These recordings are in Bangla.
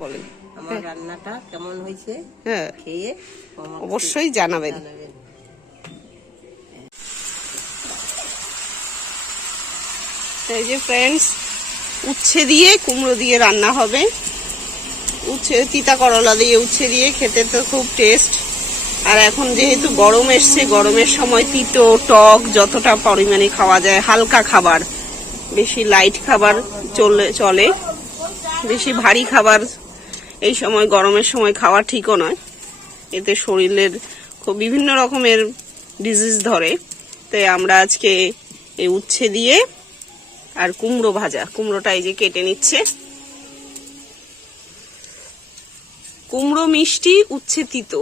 বলেন আমার রান্নাটা কেমন হয়েছে হ্যাঁ খেয়ে অবশ্যই জানাবেন। এই যে ফ্রেন্ডস, উচ্ছে দিয়ে কুমড়ো দিয়ে রান্না হবে। উচ্ছে তিতা করলা দিয়ে উচ্ছে দিয়ে খেতে তো খুব টেস্ট। আর এখন যেহেতু গরম এসছে, গরমের সময় তিতো টক যতটা পরিমাণে খাওয়া যায়, হালকা খাবার, বেশি লাইট খাবার চলে, বেশি ভারী খাবার এই সময় গরমের সময় খাওয়া ঠিকও নয়। এতে শরীরের খুব বিভিন্ন রকমের ডিজিজ ধরে। তাই আমরা আজকে এই উচ্ছে দিয়ে আর কুমড়ো ভাজা, কুমড়োটা এই যে কেটে নিচ্ছে। কুমড়ো মিষ্টি, উচ্ছে তিতো,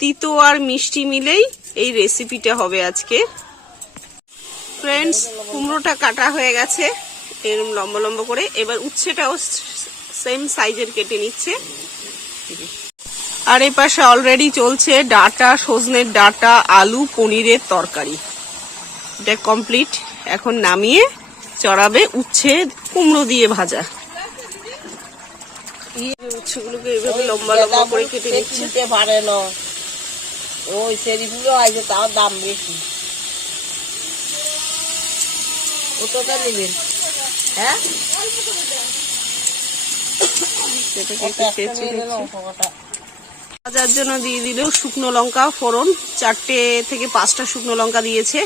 তিতো আর মিষ্টি মিলেই এই রেসিপিটা হবে আজকে। ফ্রেন্ডস, কুমড়োটা কাটা হয়ে গেছে এরকম লম্বা লম্বা করে। এবার উচ্ছেটাও সেম সাইজের কেটে নিচ্ছে। আর এই পাশে অলরেডি চলছে ডাটা, সজনের ডাটা, আলু, পনিরের তরকারি। এটা কমপ্লিট। এখন নামিয়ে চড়াবে উচ্ছে কুমড়ো দিয়ে ভাজা। উচ্ছেগুলোকে এইভাবে লম্বা লম্বা করে কেটে নিচ্ছে। পারে না ওই সেরিগুলো আছে, তাও দাম বেশি। কতটা নেবেন? হ্যাঁ, ভাজার জন্য দিয়ে দিল শুকনো লঙ্কা ফোড়ন, 4 থেকে 5টা শুকনো লঙ্কা দিয়েছে।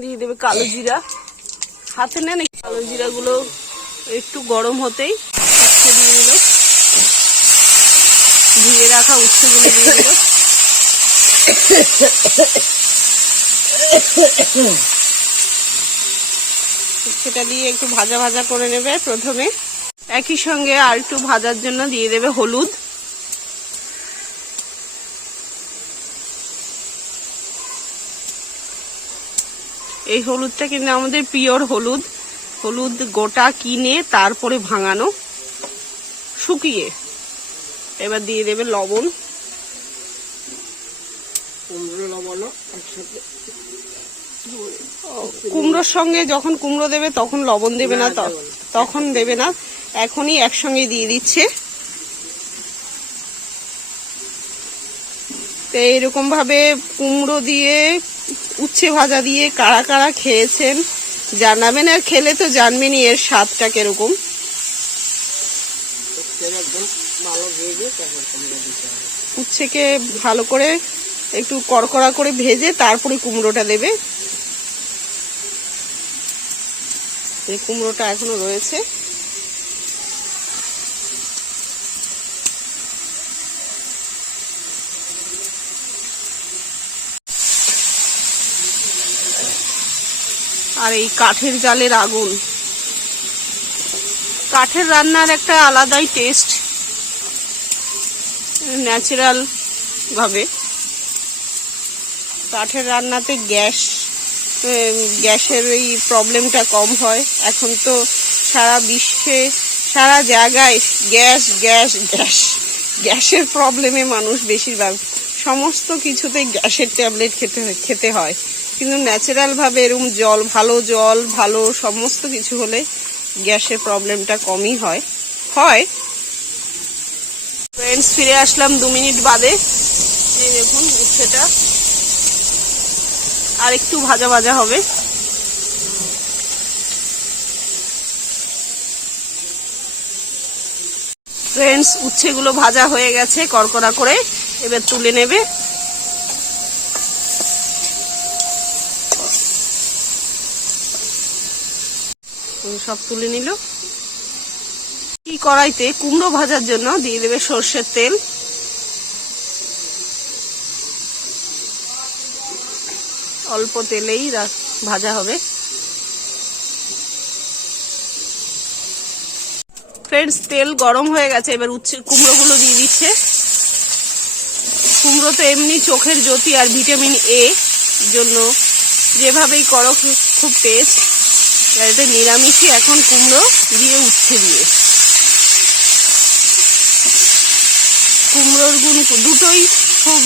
দিয়ে দেবে কালো জিরা, হাতে নেন। কালো জিরা গুলো একটু গরম হতেই উচ্ছে দিয়ে দিল, ধুয়ে রাখা উচ্ছেগুলো দিয়ে দিল। উচ্ছেটা দিয়ে একটু ভাজা ভাজা করে নেবে প্রথমে। একই সঙ্গে আর একটু ভাজার জন্য দিয়ে দেবে হলুদ, এই হলুদটা কিন্তু আমাদের পিওর হলুদ, হলুদ গোটা কিনে তারপরে ভাঙানো, শুকিয়ে। এবার দিয়ে দেবে লবণ। কুমড়োর সঙ্গে যখন কুমড়ো দেবে তখন লবণ দেবে না, তখন দেবে না, এখনই একসঙ্গে দিয়ে দিচ্ছে। তো এইরকম ভাবে কুমড়ো দিয়ে উচ্ছে ভাজা দিয়ে কারা কারা খেয়েছেন জানাবেন, আর খেলে তো জানবেনই এর স্বাদটা কিরকম। উচ্ছেকে ভালো করে একটু কড়কড়া করে ভেজে তারপরে কুমড়োটা দেবে। এই কুমড়োটা এখনো রয়েছে। আর এই কাঠের জালের আগুন, কাঠের রান্নার একটা আলাদাই টেস্ট, ন্যাচারাল ভাবে। কাঠের রান্নাতে গ্যাসের এই প্রবলেমটা কম হয়। এখন তো সারা বিশ্বে সারা জায়গায় গ্যাস গ্যাস গ্যাস, গ্যাসের প্রবলেমে মানুষ বেশিরভাগ সমস্ত কিছুতে গ্যাসের ট্যাবলেট খেতে হয়। কিন্তু ন্যাচারাল ভাবে এরকম জল ভালো সমস্ত কিছু হলে গ্যাসের প্রবলেমটা কমই হয়। ফ্রেন্ডস, ফিরে আসলাম 2 মিনিট বাদে। এই দেখুন উচ্ছেটা আর একটু ভাজা ভাজা হবে। ফ্রেন্ডস, উচ্ছেগুলো ভাজা হয়ে গেছে কড়কড়া করে, এবার তুলে নেবে। সব তুলে নিল। এই কড়াইতে কুমড়ো ভাজার জন্য দিয়ে দেবে সর্ষের তেল। অল্প তেলেই ভাজা হবে। ফ্রেন্ডস, তেল গরম হয়ে গেছে, এবার কুমড়োগুলো দিয়ে দিচ্ছে। কুমড়ো তো এমনি চোখের জ্যোতি আর ভিটামিন এ জন্য যেভাবেই করো খুব টেস্ট। এটা নিরামিষই এখন কুমড়ো দিয়ে উচ্ছে দিয়ে। কুমড়োর গুণ দুটোই খুব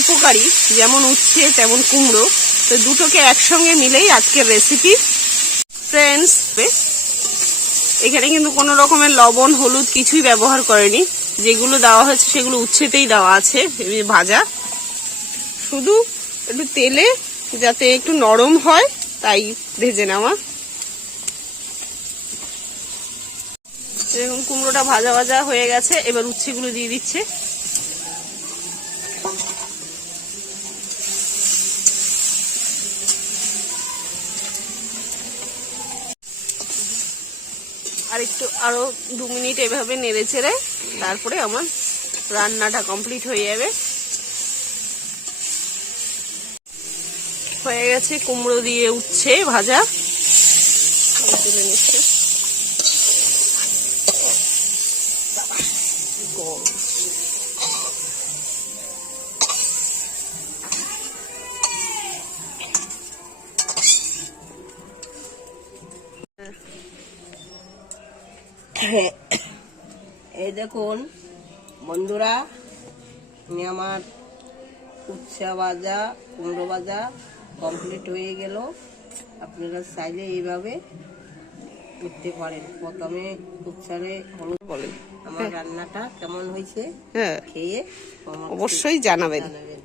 উপকারী, যেমন উচ্ছে তেমন কুমড়ো। তো দুটোকে একসঙ্গে মিলেই আজকের রেসিপি। ফ্রেন্ডস, এখানে কিন্তু কোনো রকমের লবণ হলুদ কিছুই ব্যবহার করেনি। যেগুলো দেওয়া হয়েছে সেগুলো উচ্ছেতেই দেওয়া আছে ভাজা, শুধু একটু তেলে যাতে একটু নরম হয় তাই ভেজে নেওয়া। দেখুন কুমড়োটা ভাজা ভাজা হয়ে গেছে, এবার উচ্ছেগুলো দিয়ে দিচ্ছে। আর একটু আরো 2 মিনিট এভাবে নেড়ে চেড়ে তারপরে আমার রান্নাটা কমপ্লিট হয়ে যাবে। হয়ে গেছে কুমড়ো দিয়ে উচ্ছে ভাজা, তুলে নিচ্ছে। এই দেখুন বন্ধুরা, আমার উচ্ছে ভাজা কুমড়ো ভাজা কমপ্লিট হয়ে গেল। আপনারা চাইলে এইভাবে করতে পারেন। প্রথমে উচ্ছারে হলুদ বলেন। আমার রান্নাটা কেমন হয়েছে হ্যাঁ খেয়ে অবশ্যই জানাবেন। জানাবেন।